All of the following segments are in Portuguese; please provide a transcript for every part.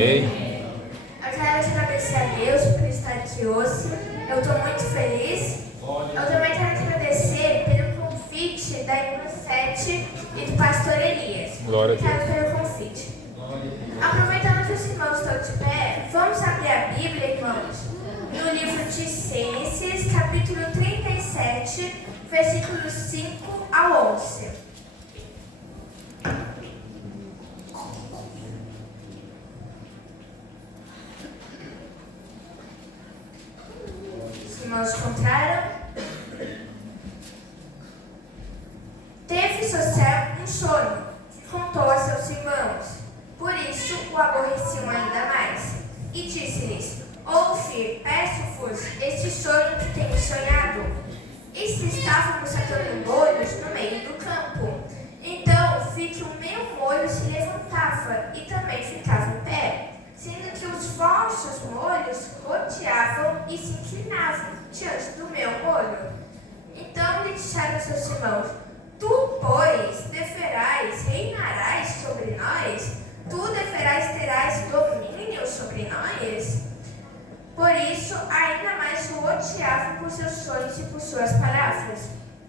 Amém. Eu quero te agradecer a Deus por estar aqui hoje. Eu estou muito feliz. Eu também quero te agradecer pelo convite da Irmã 7 e do pastor Elias. Glória a Deus. Obrigada pelo convite. Aproveitando que os irmãos estão de pé, vamos abrir a Bíblia, irmãos, no livro de Gênesis, capítulo 37, versículos 5 ao 11. Os irmãos encontraram? Teve José um sonho que contou a seus irmãos. Por isso o aborreciam ainda mais. E disse-lhes: Ouve, peço-vos, este sonho que tenho sonhado. E se estávamos atando molhos no meio do campo. Então vi que o meu molho se levantava e também ficava em pé, sendo que os vossos molhos rodeavam e se inclinavam diante do meu molho. Então lhe disseram a seus irmãos: Tu, pois, deverás, reinarás sobre nós? Tu deverás, terás domínio sobre nós? Por isso, ainda mais o odiavam por seus sonhos e por suas palavras.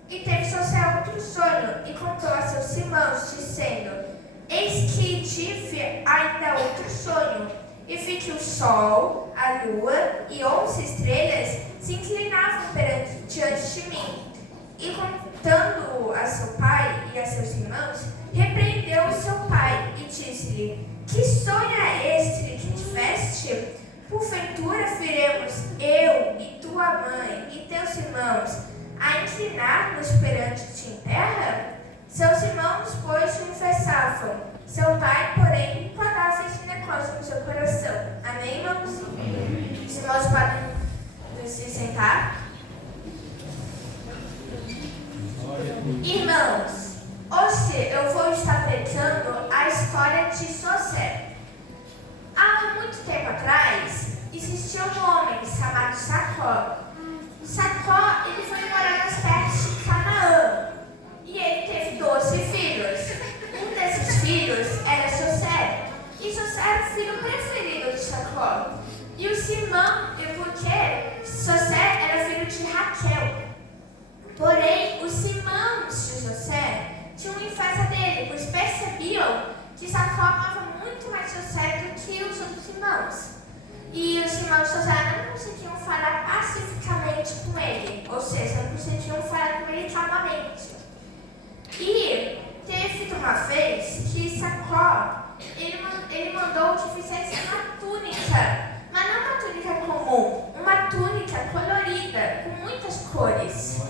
E teve José outro sonho, e contou a seus irmãos, dizendo: Eis que tive ainda outro sonho, e vi que o sol, a lua e 11 estrelas se inclinavam diante de mim. E contando a seu pai e a seus irmãos, repreendeu o seu pai e disse-lhe: Que sonho é este que tiveste? Porventura viremos eu e tua mãe e teus irmãos a inclinar-nos perante ti em terra? Seus irmãos, pois, o confessavam. Seu pai, porém, guardava este negócio no seu coração. Amém, irmãos? Amém. Os irmãos podem se sentar. Irmãos, hoje eu vou estar pregando a história de José. Há muito tempo atrás, existia um homem chamado Jacó. Jacó, ele foi morar nas terras de Canaã e ele teve 12 filhos. Um desses filhos era José, e José era o filho preferido de Jacó. E os irmãos, porque José era filho de Raquel. Porém, os irmãos de José tinham inveja dele, pois percebiam que Jacó amava muito mais José do que os outros irmãos. E os irmãos de José não conseguiam falar pacificamente com ele, ou seja, não conseguiam falar com ele calmamente. E teve uma vez que Jacó, ele mandou que fizesse uma túnica, mas não uma túnica comum, uma túnica colorida, com muitas cores.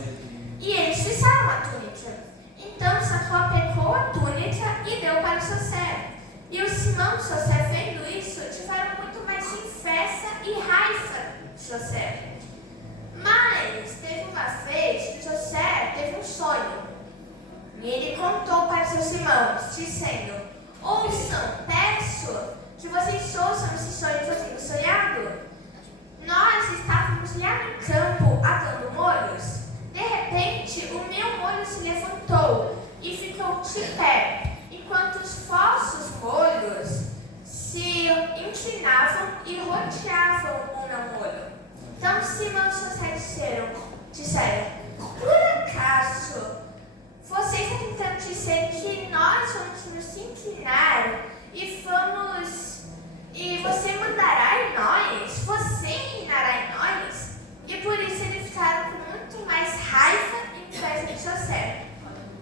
E eles fizeram a túnica. Então Jacó pegou a túnica e deu para José. E os irmãos de José, vendo isso, tiveram muito mais inveja e raiva de José. Mas teve uma vez que José teve um sonho. E ele contou para seus irmãos, dizendo: Ouçam, peço que vocês ouçam esse sonho que eu tenho sonhado. Nós estávamos lá no campo atando molhos. De repente, o meu molho se levantou e ficou de pé, enquanto os vossos molhos se inclinavam e rodeavam o meu molho. Então os irmãos de José disseram: Por acaso vocês estão tentando dizer que nós vamos nos inclinar e você mandará em nós? Você reinará em nós? E por isso eles ficaram com muito mais raiva e inveja de José.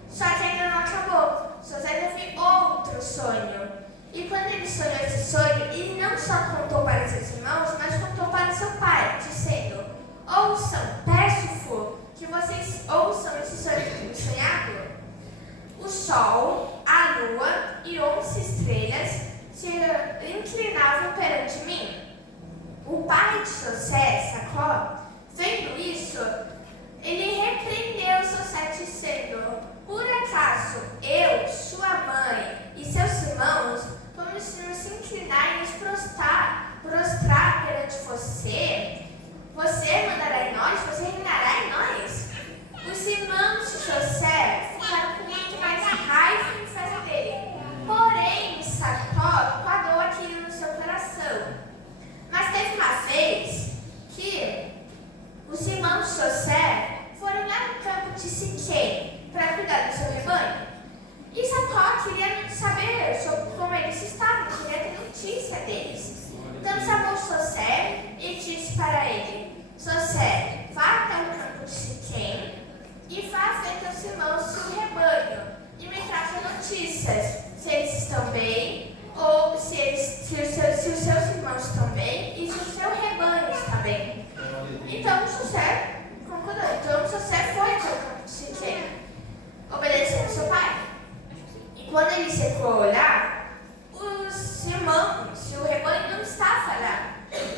Só que ainda não acabou. José teve outro sonho. E quando ele sonhou esse sonho, ele não só contou para seus irmãos, mas contou para seu pai, dizendo: Ouçam, peço-vos que vocês ouçam esse sonho que tenho sonhado. O sol, a lua e 11 estrelas se inclinavam perante mim. O pai de José, Jacó, vendo isso, ele repreendeu José dizendo: Por acaso eu, sua mãe e seus irmãos vamos nos inclinar e nos prostrar perante você? Você mandará em nós? Você reinará em nós? Os irmãos de José ficaram com muito mais raiva e inveja dele. Porém, Jacó guardou aquilo no seu coração. José concordou. Então José foi para o campo de Siquém, obedecendo seu pai. E quando ele chegou lá, os irmãos e o rebanho não estavam lá.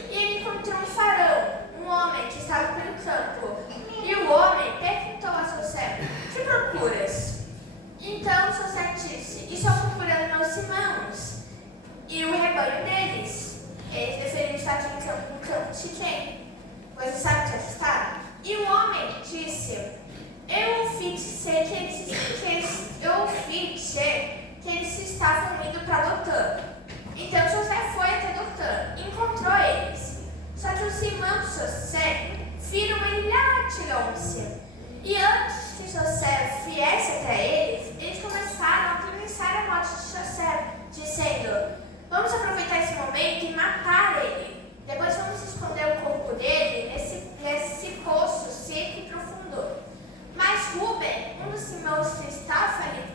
E ele encontrou um faraó, um homem que estava pelo campo. E o homem perguntou a José: que procuras? Então José disse: estou procurando meus irmãos e o rebanho deles. Eles deveriam estar aqui no campo de Siquém. Você sabe onde eles estavam? E o homem disse: eu ouvi dizer que eles estavam indo para Dotã. Então José foi até Dotã e encontrou eles. Só que os irmãos de José viram ele lá de longe. E antes que José viesse até eles começaram a pensar a morte de José, dizendo: vamos aproveitar esse momento e matar ele. Depois vamos esconder o corpo dele nesse poço seco e profundo. Mas Rúben, um dos irmãos que estava ali, um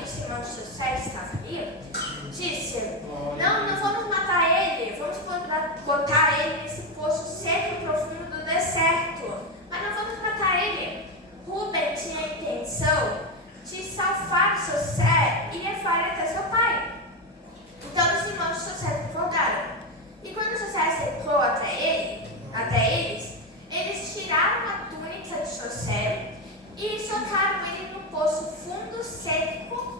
dos irmãos de José que estava ali, disse: não vamos matar ele, vamos botar ele nesse poço seco e profundo do deserto, mas não vamos matar ele. Rúben tinha a intenção de salvar José e levar ele até seu pai. Então os irmãos de José concordaram. E quando José chegou até eles tiraram a túnica de José e soltaram ele no poço fundo, seco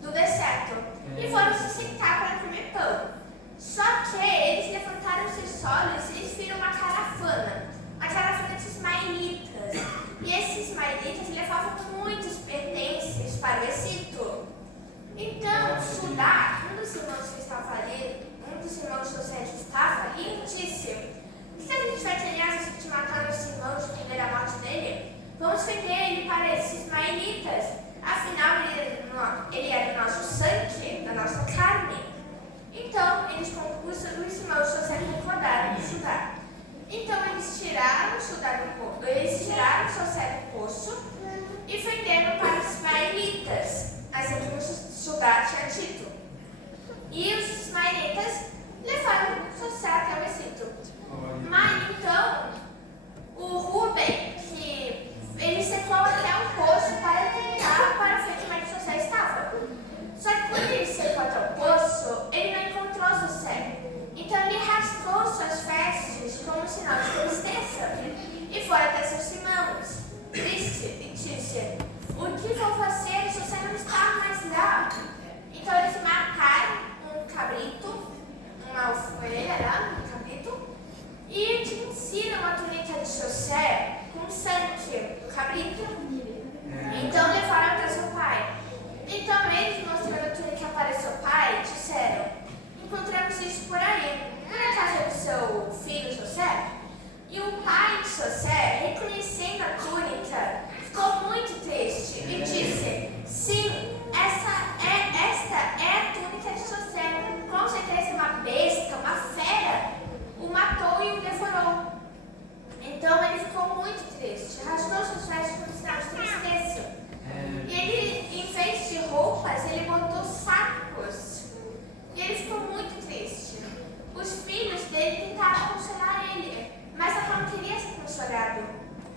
do deserto. E foram se sentar para comer pão. Só que eles levantaram seus olhos e eles viram uma caravana de ismaelitas. E esses ismaelitas levavam muitos pertences para o Egito. Então Judá, um dos irmãos de José que estava ali, disse: se a gente vai ter aliança de matar nosso irmão, de prender a morte dele, vamos vender ele para esses ismaelitas. Afinal, ele é do nosso sangue, da nossa carne. Então, os irmãos de José concordaram com Judá. Então, eles tiraram José do poço e venderam para os ismaelitas, assim como Judá tinha dito. E os ismaelitas levaram José até o Egito. Mas então, o Rúben, ele secou até o poço para ver como é que José estava. Só que quando ele secou até o poço, ele não encontrou José. Então ele rasgou suas vestes como sinal de tristeza e foi até seus irmãos, triste, e disse: o que vou fazer? José não está mais lá. Então eles mataram um cabrito, uma ovelha lá, um cabrito, e tingiram a túnica de José com sangue do cabrito. Então levaram até seu pai. Então eles, mostrando a túnica para seu pai, disseram: encontramos isso por aí. Não é a casa do seu filho José? E o pai de José, reconhecendo a túnica, ficou muito triste e disse: sim, esta é a túnica de José. Com certeza uma besta, uma fera, o matou e o devorou. Então ele ficou muito triste, rasgou suas vestes com sinal de tristeza. E ele, em vez de roupas, ele botou sacos. E ele ficou muito triste. Os filhos dele tentaram consolar ele, mas Jacó não queria ser consolado.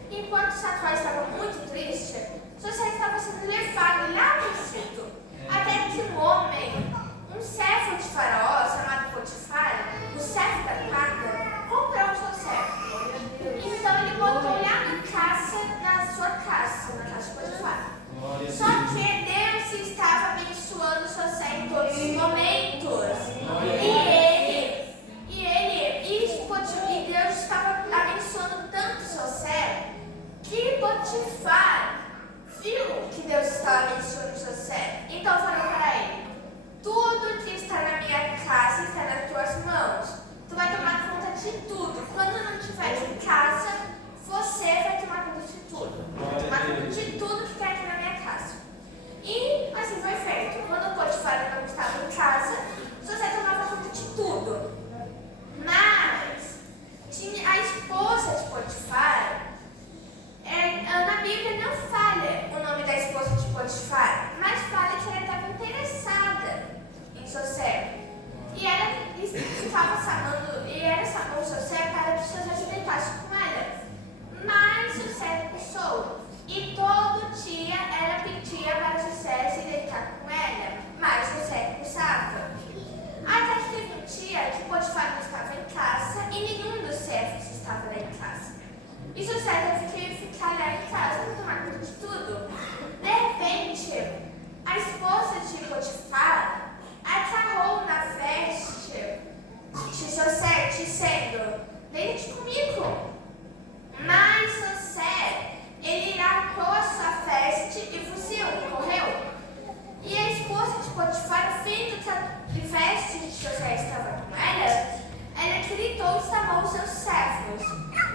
Enquanto Jacó estava muito triste, José estava sendo levado lá para o Egito, até que um homem, um servo de Faraó, chamado Potifar, o servo da guarda, comprou José. Então ele botou lá na sua casa de Potifar. Só que Deus estava abençoando José em todos os momentos. E Deus estava abençoando tanto José que Potifar viu que Deus estava E José teve que ficar lá em casa para tomar conta de tudo. De repente, a esposa de Potifar agarrou na veste de José, dizendo: deite comigo. Mas José, ele arrancou a sua veste e fugiu, correu. E a esposa de Potifar, vendo que a veste de José estava com ela gritou e chamou os seus servos.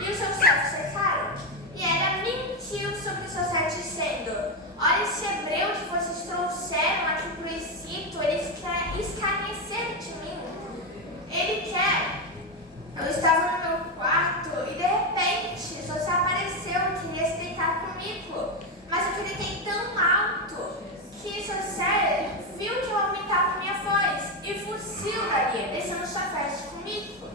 E os seus servos cercaram. E ela mentiu sobre José, dizendo: olha, esse hebreu que vocês trouxeram aqui para o Egito, ele quer escarnecer de mim. Ele quer. Eu estava no meu quarto e de repente José apareceu e queria se deitar comigo. Mas eu gritei tão alto que José viu que eu aumentava minha voz e fugiu dali, deixando sua veste comigo.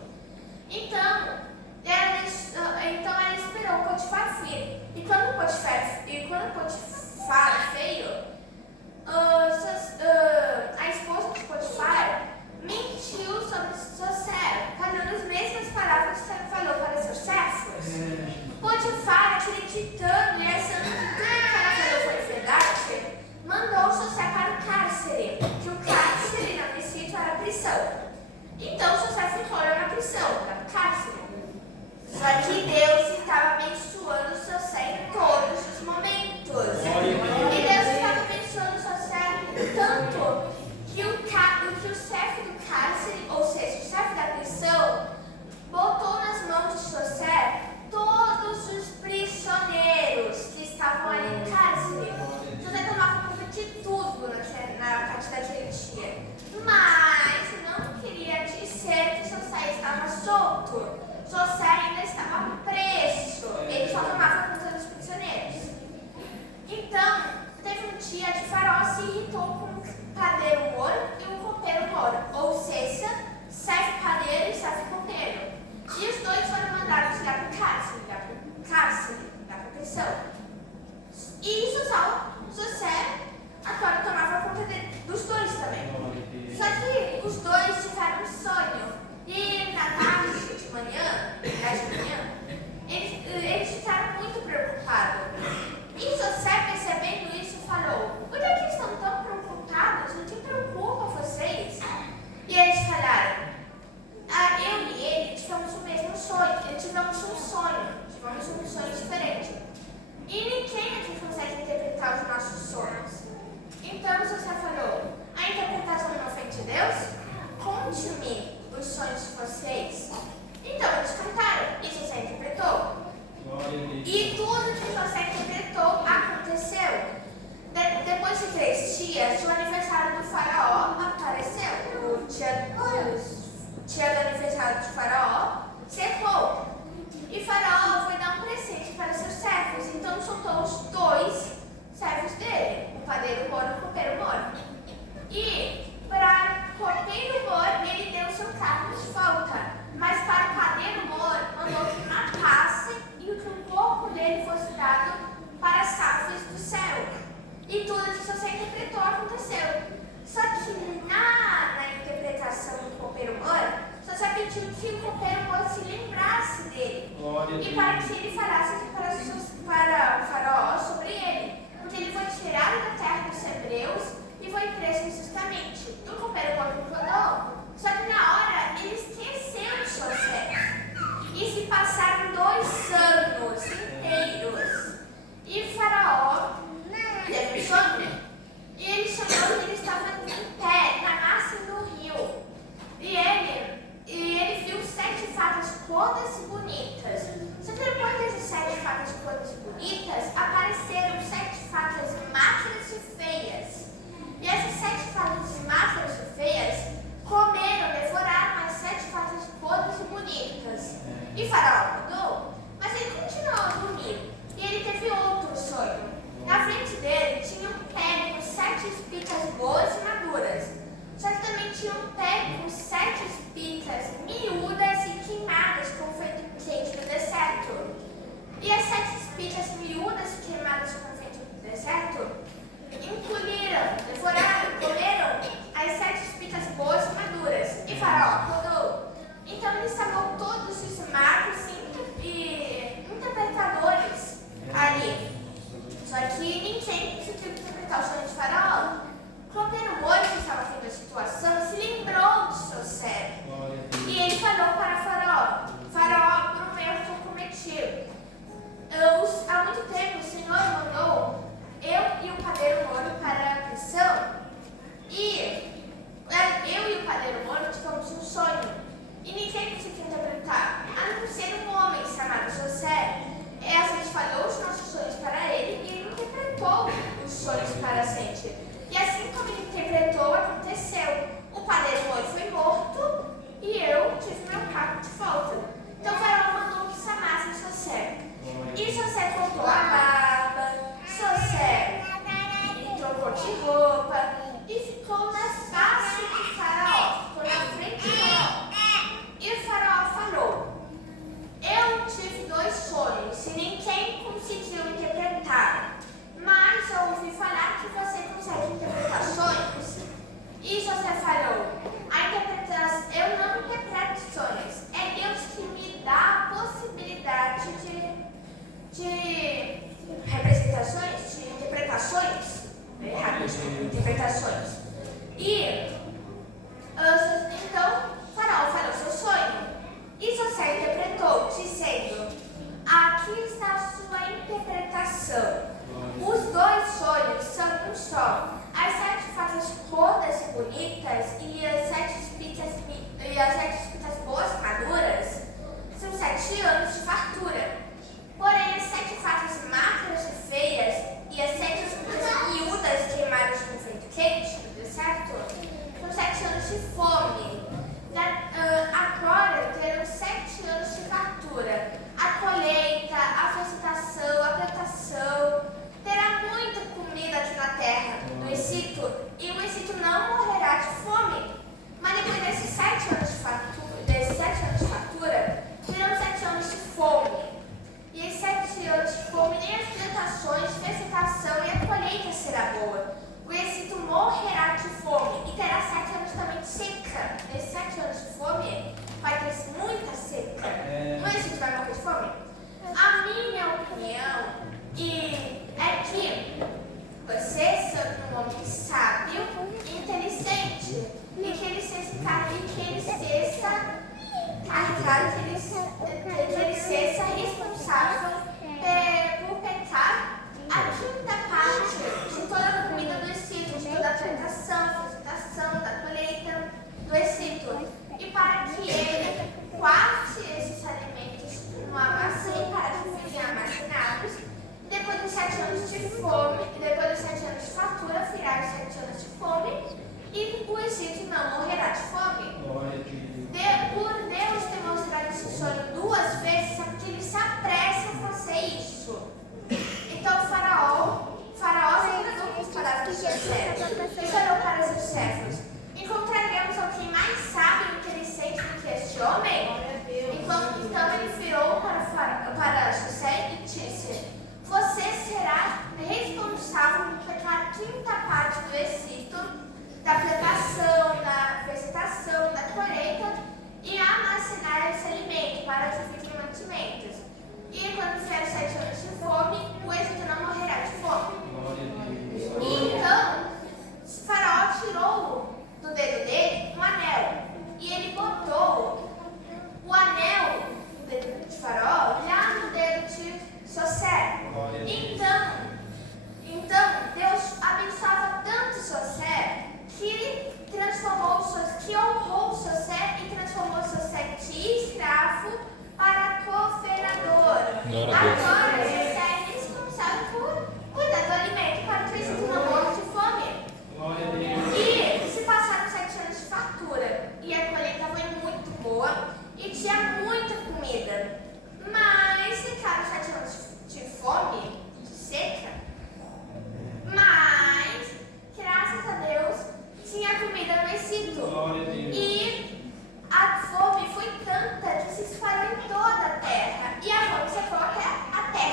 Então ela esperou o Potifar vir. E quando o Potifar veio, a esposa de Potifar mentiu sobre José, falando as mesmas palavras que ela falou para seus servos. Potifar, acreditando e achando que tudo que ela falou foi verdade, mandou José para o cárcere, que o cárcere no Egito era a prisão. Então José ficou na prisão, no cárcere. Só que Deus estava abençoando José em todos os momentos. E Deus estava abençoando José tanto que o chefe do cárcere, ou seja, o chefe da prisão, botou nas mãos de José todos os prisioneiros que estavam ali no cárcere. José tomava conta de tudo na parte daquele dia. Mas não queria dizer que José estava solto. José ainda estava preso. Ele só tomava conta dos prisioneiros. Então, teve um dia que Faraó se irritou com um padeiro moro e um copeiro moro. Ou seja, chefe padeiro e chefe copeiro. E os dois foram mandados lá para o cárcere, lá para a prisão. E José agora tomava conta dos dois também. Só que os dois tiveram um sonho. E na tarde de manhã, eles ficaram muito preocupados. E José, percebendo isso, falou: por que eles estão tão preocupados? O que preocupa vocês? E eles falaram: eu e ele tivemos o mesmo sonho. Tivemos um sonho diferente. E ninguém aqui consegue interpretar os nossos sonhos. Então José falou: a interpretação não vem de Deus? Conte-me os sonhos de vocês. Então eles cantaram e José interpretou. E tudo que José interpretou aconteceu. Depois de 3 dias, o aniversário do Faraó apareceu. O dia do aniversário de Faraó chegou. E Faraó foi dar um presente para seus servos. Então soltou os 2 servos dele, o padeiro moro e o copeiro moro. E para o copeiro moro, ele deu seu cargo de volta. Mas para o padeiro moro, mandou que matasse e que o corpo dele fosse dado para as aves do céu. E tudo que José interpretou aconteceu. Só que na interpretação do copeiro moro, José pediu que o copeiro moro se lembrasse dele. E para que ele falasse para o Faraó sobre ele. Porque ele foi tirado da terra dos hebreus e foi preso injustamente. E o copeiro moro concordou. Só que na hora ele esqueceu de José. E se passaram 2 anos inteiros. E Faraó teve um sonho. E ele sonhou que ele estava em pé na margem do rio. E ele viu 7 fadas todas bonitas. Só que depois dessas 7 fadas todas bonitas, E José cortou a barba, José trocou de roupa e ficou na face de Faraó, ficou na frente de Faraó. E o Faraó falou: eu tive 2 sonhos e ninguém conseguiu interpretar, mas eu ouvi falar que você consegue interpretar sonhos. E José falou: eu não interpreto sonhos, é Deus que me dá a possibilidade de representações, de interpretações. Interpretações. E então Faraó falou seu sonho. E José interpretou, dizendo: aqui está a sua interpretação. Os 2 sonhos são um só. As 7 faces todas bonitas e as 7 espigas boas maduras são 7 anos de fartura. Porém, as 7 faces magras e feias e as 7 espigas miúdas queimadas com vento quente do deserto são 7 anos de fome. Agora terão 7 anos de fartura. A colheita, a vegetação, a plantação. Terá muita comida aqui na terra, no Egito, e o Egito não morrerá de fome. Mas depois desses 7 anos de fartura, terão 7 anos de fome. E esses 7 anos de fome, nem as plantações, vegetação e a colheita será boa. O Egito morrerá de fome e terá 7 anos também de seca. Nesses 7 anos de fome, vai ter muita seca. O Egito vai morrer de fome? A minha opinião é que você, sendo um homem sábio e inteligente, e que ele seja responsável por pecar a 5ª parte de toda a comida do Egito, de toda a plantação, vegetação, da colheita do Egito, e para que ele guarde esses alimentos no armazém para que fiquem armazenados. Depois dos 7 anos de fome, e depois dos 7 anos de fartura, virá os 7 anos de fome, e o Egito não morrerá de fome. Por Deus ter mostrado esse sonho 2 vezes, é porque ele se apressa a fazer isso. Então o Faraó se enganou com as palavras dos seus servos, e falou para seus servos: encontraremos alguém mais sábio e inteligente do que este homem? Então ele virou para José e disse: você será responsável por pegar a 5ª parte do Egito, da plantação, da vegetação, da colheita, e armazenar esse alimento para que fiquem mantimentos. E quando vier 7 anos de fome, o Egito não morrerá de fome. E então, Faraó tirou do dedo dele um anel, e ele botou o anel do dedo de Faraó lá no dedo de José. Então Deus abençoava tanto José que honrou José e transformou José de escravo para governador. Agora José é responsável por cuidar do alimento para que o Egito não morra de fome. E se passaram 7 anos de fartura, e a colheita foi muito boa e tinha muita comida. Mas ficaram 7 anos de fome, de seca. Mas, graças a Deus, tinha comida no Egito. E a fome foi tanta que se espalhou em toda a terra. E a fome secou até a terra.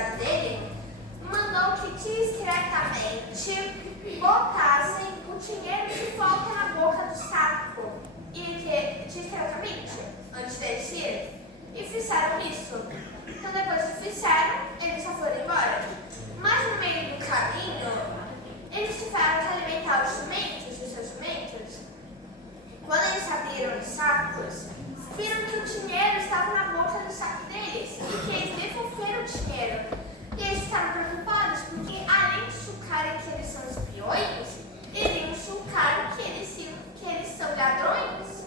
soldado dele, mandou que discretamente botassem o dinheiro de volta na boca do saco. E que, discretamente, antes deles irem. E fizeram isso. Então, depois que fizeram, eles só foram embora. Mas no meio do caminho, eles tiveram que alimentar os seus jumentos. Quando eles abriram os sacos, viram que o dinheiro estava na boca do saco deles e que eles devolveram o dinheiro. E eles ficaram preocupados porque, além de chucarem que eles são espiões, iriam chucar que eles são ladrões.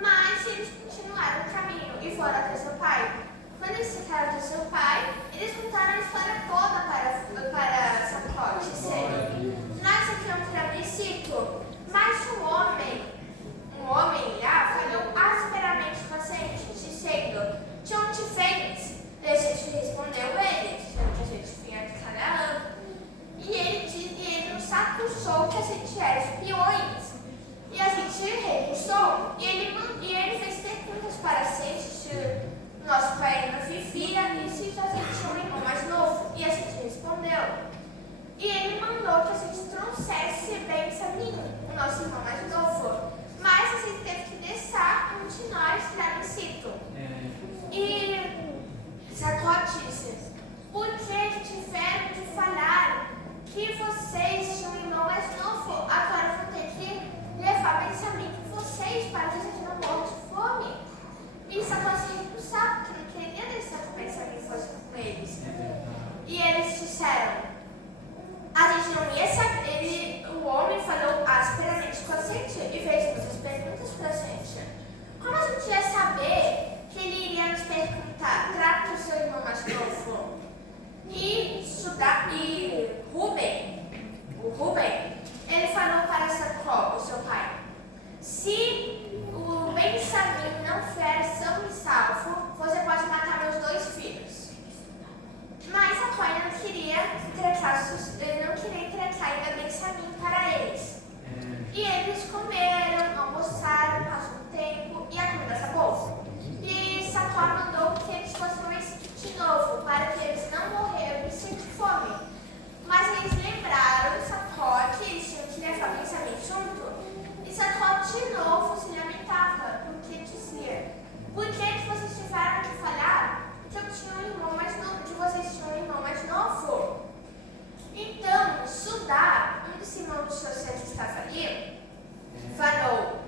Mas eles continuaram o caminho e foram até seu pai. Quando eles ficaram até seu pai, eles contaram a história toda para Sacote, dizendo: nós aqui é um travessito, mas um homem lá falou asperamente com a gente, dizendo: de onde vens? E a gente respondeu ele, dizendo que a gente vinha de Canaã. E ele nos acusou que a gente era espiões. E a gente recusou. E ele fez perguntas para a gente se nosso pai não vivia e se a gente tinha um irmão mais novo. E a gente respondeu. E ele mandou que a gente trouxesse Benjamin, o nosso irmão mais novo. Mas a gente teve que deixar um de nós lá no sítio. E Jacó disse: por que tiveram que falar que vocês tinham um irmão mais novo? Agora vão ter que levar Benjamin com vocês para que a gente não morra de fome. E Jacó se recusava, porque não queria deixar que Benjamin fosse com eles. E eles disseram: a gente não ia saber. O homem falou asperamente com a gente e fez muitas perguntas para a gente. Como a gente ia saber que ele iria nos perguntar: trata o seu irmão mais novo? E Rubem, ele falou para Jacó, o seu pai: se o Benjamin não vier são e salvo, você pode matar meus 2 filhos. Mas Jacó não queria entregar ainda Benjamin para eles. E eles comeram, almoçaram, passou um tempo e a comida acabou. E Jacó mandou que eles fossem ao Egito de novo, para que eles não morressem de fome. Mas eles lembraram Jacó que eles tinham que levar Benjamin junto. E Jacó de novo se lamentava, porque dizia: por que vocês tiveram que falar que eu tinha um irmão mais novo, que vocês tinham um irmão mais novo? Então, Judá, um dos irmãos de José que estava ali, falou: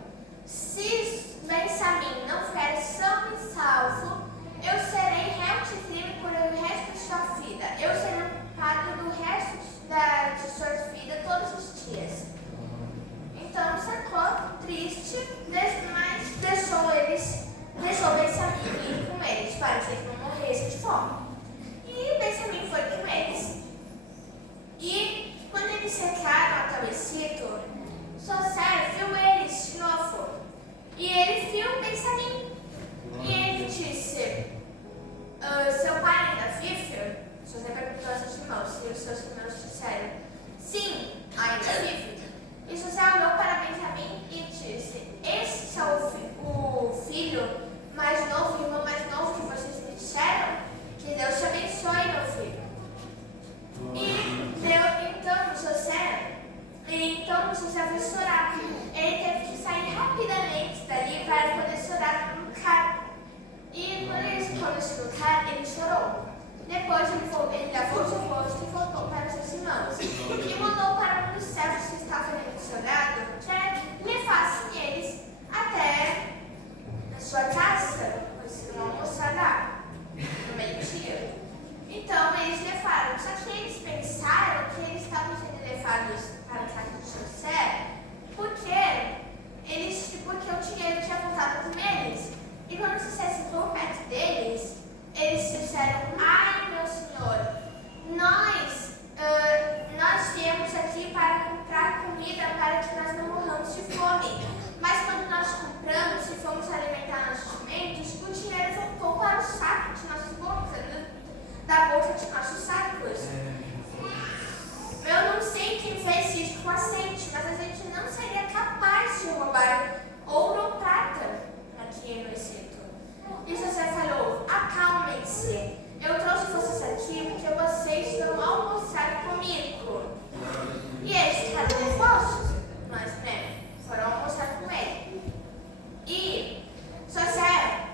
se Benjamin não vier são e salvo, eu serei réu de crime por o resto de sua vida. Eu serei culpado do resto de sua vida todos os dias. Então, Jacó, triste, mas deixou Benjamin ir com eles para que eles não morressem de fome. E Benjamin foi com eles. E quando eles chegaram até o Egito, José viu eles de novo. E ele viu Benjamin. E ele disse: seu pai ainda vive? José perguntou aos seus irmãos. E os seus irmãos disseram: sim, ainda vive. E José olhou para Benjamin e disse: esse é o filho mais novo, o irmão mais novo que vocês me disseram? Que Deus te abençoe, meu filho. Então José foi chorar. Ele teve que sair rapidamente dali para poder chorar no lugar. E quando ele chegou nesse lugar, ele chorou. Depois ele lavou seu rosto e voltou para os seus irmãos. E mandou para um dos servos que estava mencionado que levassem eles até a sua casa, pois iam almoçar lá, no meio-dia. Então eles levaram, só que eles pensaram que eles estavam sendo levados para a casa de José porque o dinheiro tinha voltado com eles. E quando José sentou perto deles, eles disseram: ai, meu senhor, nós viemos aqui para comprar comida para que nós não morramos de fome. Mas quando nós compramos e fomos alimentar nossos mentes, o dinheiro voltou para o saco de nossas bocas, da boca de nossos sacos. Eu não sei quem fez isso com a gente, mas a gente não seria capaz de roubar ouro ou prata aqui no Egito. E José falou: acalmem-se, eu trouxe vocês aqui porque vocês vão almoçar comigo. E eles ficaram nervosos, mas, né, foram almoçar com ele. E José,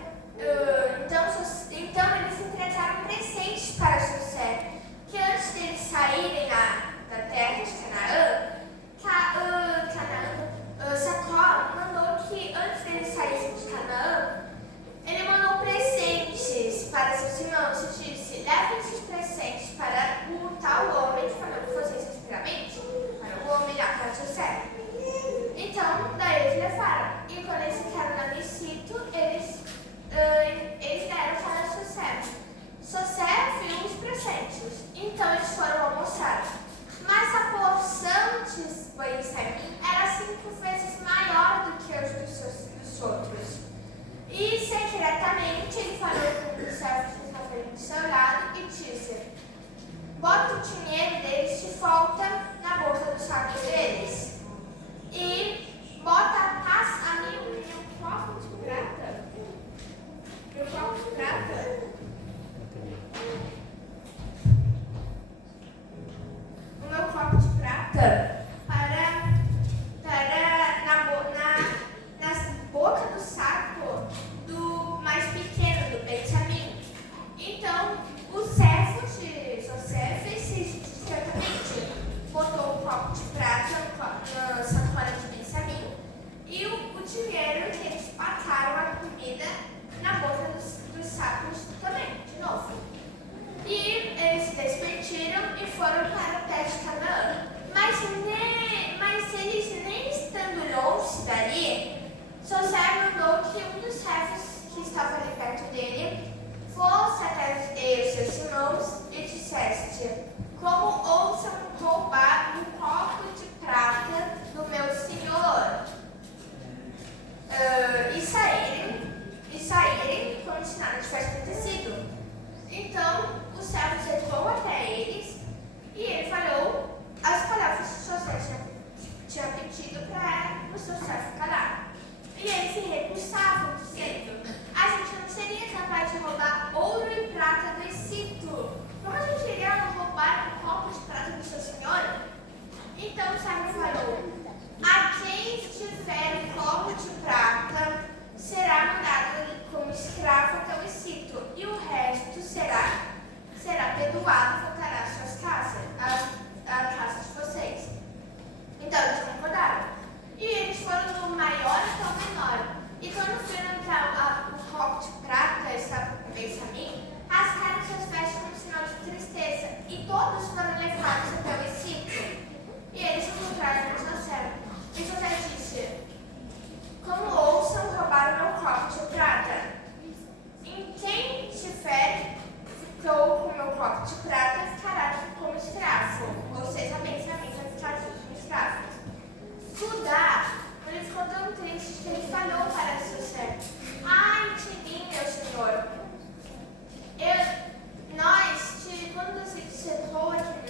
então eles entregaram presentes para José, que antes deles saírem da terra de Canaã, Jacó mandou que antes deles saírem de Canaã, ele mandou presentes para seus irmãos e disse: levem esses presentes para o tal homem que falou com vocês antigamente, para o homem lá, para José. Então, daí eles levaram. E quando eles ficaram lá no sítio, eles deram para José. José viu os presentes, então eles foram almoçar. Mas a porção de Benjamim era 5 vezes maior do que os dos outros. E secretamente ele falou com os servos que estavam ali do seu lado e disse: bota o dinheiro deles de volta na boca do saco deles. E bota a meu copo de prata. Meu copo de prata. O meu copo de prata na boca do saco do mais pequeno, do Benjamim. Então, o servo de José fez isso discretamente. Botou o copo de prata na sacola de Benjamim e o dinheiro que eles pagaram a comida na boca dos sacos também, de novo. E eles se despediram e foram para a terra de Canaã. Mas eles nem estando longe dali, José mandou que um dos servos que estava ali perto dele fosse até os seus irmãos e dissesse: como ousam roubar um copo de prata do meu senhor? E saírem como se nada tivesse acontecido. Então, o servo chegou até eles e ele falou as palavras que José tinha pedido para o seu servo calar. E eles se recusavam, dizendo: a gente não seria capaz de roubar ouro e prata do Egito. Como a gente iria roubar um copo de prata do seu senhor? Então o servo falou: a quem estiver um copo de prata será mandado como escravo até o Egito, e o resto será perdoado e voltará às suas casas, à casa de vocês. Então eles concordaram. E eles foram do maior até o menor. E quando viram que o copo de prata estava com Benjamim, rasgaram suas vestes como sinal de tristeza. E todos foram levados até o Egito. E eles encontraram com José. E José disse: como ousam roubar o meu copo de prata? Em quem ficou com o meu copo de prata ficará como escravo. Ou seja, Benjamim vai ficar como escravo. Judá, ele ficou tão triste que ele falou para José: ai de mim, meu senhor, quando você chegou aqui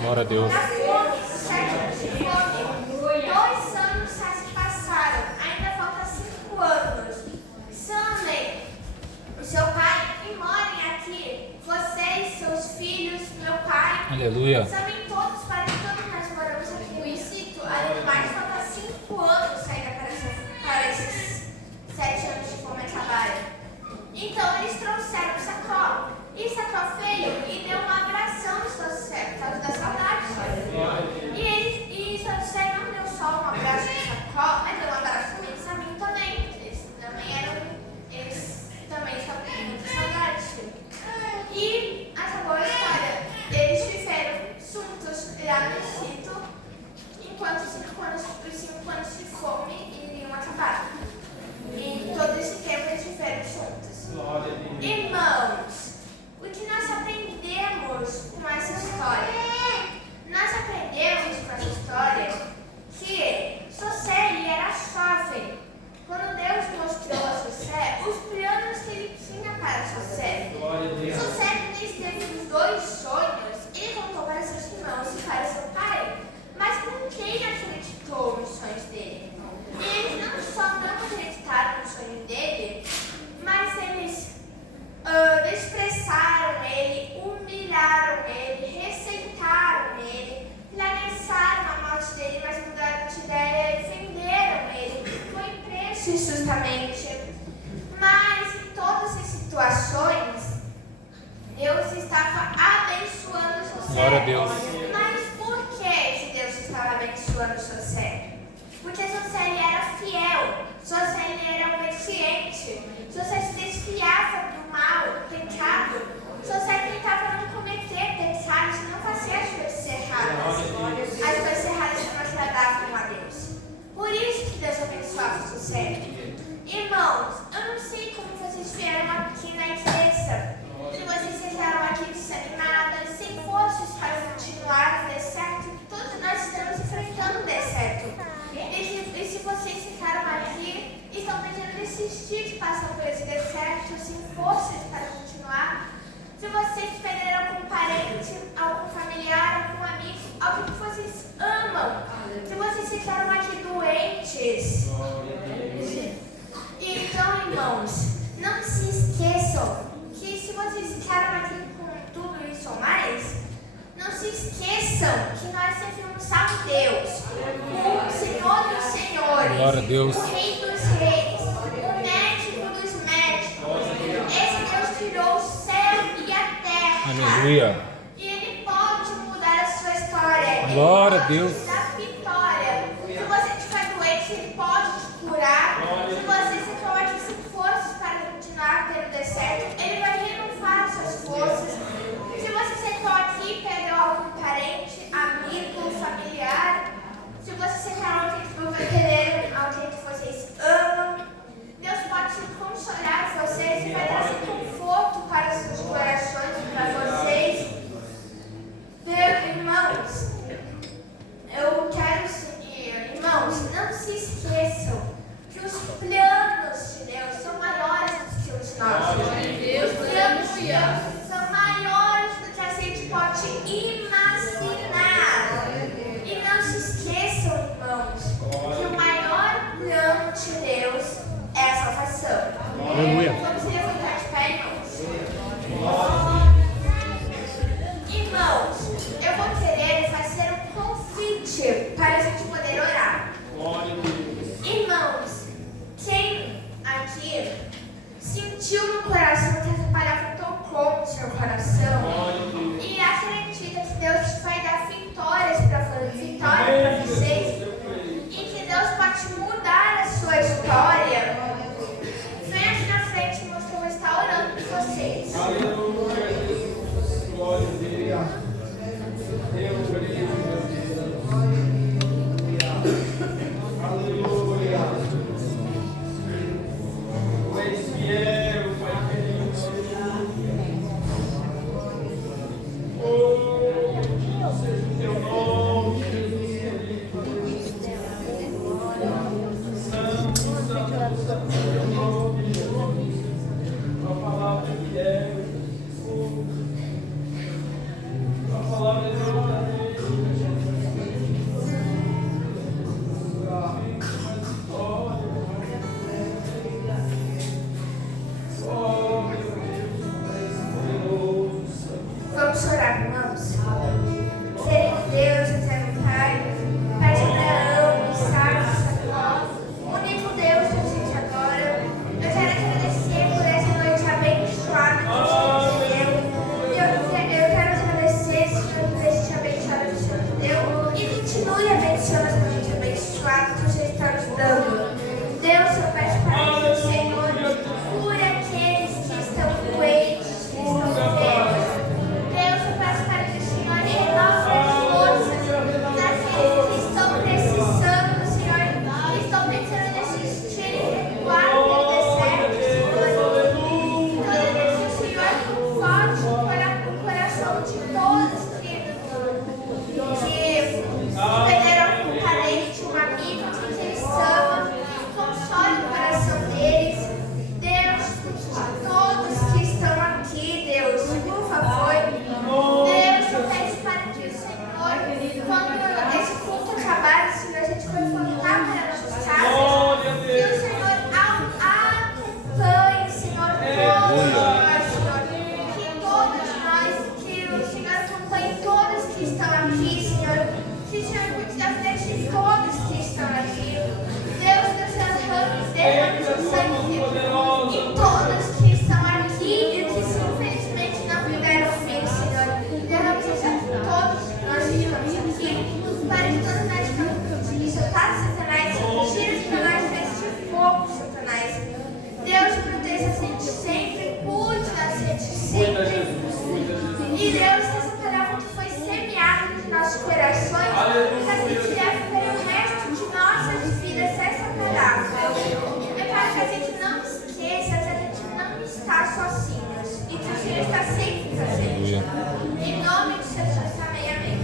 Glória a Deus. Da fome, 7 anos de fome. 2 anos já se passaram, ainda falta 5 anos. Samem o seu pai e morem aqui. Vocês, seus filhos, meu pai. Aleluia. Samem todos para que todos nós moramos aqui no Egito. Além do mais, falta 5 anos ainda para esses 7 anos de fome acabarem. Então eles trouxeram Jacó. E Jacó veio e deu uma abração no José, por causa da saudade. E José não deu só um abraço no Jacó, mas deu um abraço no Benjamim também. Eles também estavam com muita saudade. E acabou a história. Eles viveram juntos lá no Egito, enquanto os 5 anos de fome iriam acabar. E todo esse tempo eles viveram juntos. Irmãos, o que nós aprendemos com essa história? Nós aprendemos com essa história que José ele era jovem. Quando Deus mostrou a José os planos que ele tinha para José. José, quando ele teve os 2 sonhos, ele contou para seus irmãos e para seu pai. Mas ninguém acreditou nos sonhos dele. E eles não só não acreditaram no sonho dele, mas eles desprezaram ele, humilharam ele, rejeitaram ele, planejaram a morte dele, mas mudaram de ideia, defenderam ele. Foi preso injustamente. Mas em todas as situações, Deus estava abençoando José. Glória a Deus. Mas por que Deus estava abençoando José? Porque José ele era fiel, José ele era obediente, José se desviava do mal, do pecado, José tentava não cometer pecados, não fazer as coisas erradas. As coisas erradas não agradavam a Deus. Por isso que Deus abençoava José. Irmãos, eu não sei como vocês vieram aqui na igreja, se vocês chegaram aqui desanimadas, sem forças para continuar no deserto, que todos nós estamos enfrentando o deserto. E se vocês ficaram aqui e estão pensando em desistir de passar por esse deserto, sem forças para continuar, se vocês perderam algum parente, algum familiar, algum amigo, alguém que vocês amam, se vocês ficaram aqui doentes, então, irmãos, não se esqueçam que se vocês ficaram aqui com tudo isso ou mais, não se esqueçam que nós servimos a Deus, o Senhor dos Senhores, Glória a Deus. o Rei dos Reis, o médico dos médicos. Esse Deus criou o céu e a terra. Aleluia. E Ele pode mudar a sua história. Glória a Ele Deus. pode te dar vitória. Se você estiver doente, Ele pode te curar. Se você se coloca sem forças para continuar tendo deserto, Ele vai renovar suas forças. Se você sentou aqui e perdeu algum parente, amigo, familiar, se você sentou alguém que não vai querer, alguém que vocês amam, Deus pode consolar vocês e vai trazer conforto para os seus corações, para vocês. Meus irmãos, eu Vamos orar, irmãos. Sereno Deus, eterno Pai, Pai de Abraão, Isaac, Jacó, único Deus que a gente adora. Eu quero te agradecer por essa noite abençoada que o Senhor te deu. Eu quero te agradecer, Senhor, por esse abençoado que o Senhor te deu. E continue abençoando essa noite abençoada que o Senhor está nos dando. Deus, eu peço para que o Senhor cure aqueles que estão doentes, que estão enfermos. Deus, eu peço para que o Senhor renove as forças daqueles que estão precisando, Senhor, que estão pensando nesses tiros recuados no deserto, Senhor. Então, eu peço que o Senhor conforte o coração de todos que perderam um parente, um amigo, que eles amam. Console o coração deles. Deus, de todos que estão aqui, Deus, por favor. Deus, eu peço para que o Senhor, quando esse culto acabar, Senhor, a gente for voltar para nossas casas, que o Senhor acompanhe, Senhor, todos nós, Senhor. Que todos nós, que o Senhor acompanhe todos que estão aqui, Senhor. Que o Senhor cuide da frente de todos que estão aqui. Deus, dos seus ramos, derrame o sangue em todos que estão aqui e que infelizmente não puderam vir, Senhor. Derrame o sangue em todos nós que estamos aqui, para que todos nós possamos soltar Satanás, tira de nós deste fogo, Satanás. Deus, proteja a gente sempre, cuide da gente sempre. E Deus, essa palavra que foi semeada nos nossos corações, que a gente leve para o resto de nossas vidas essa palavra. É para que a gente não esqueça, que a gente não está sozinhos e que o Senhor está sempre com a gente. Em nome de Jesus, amém, amém.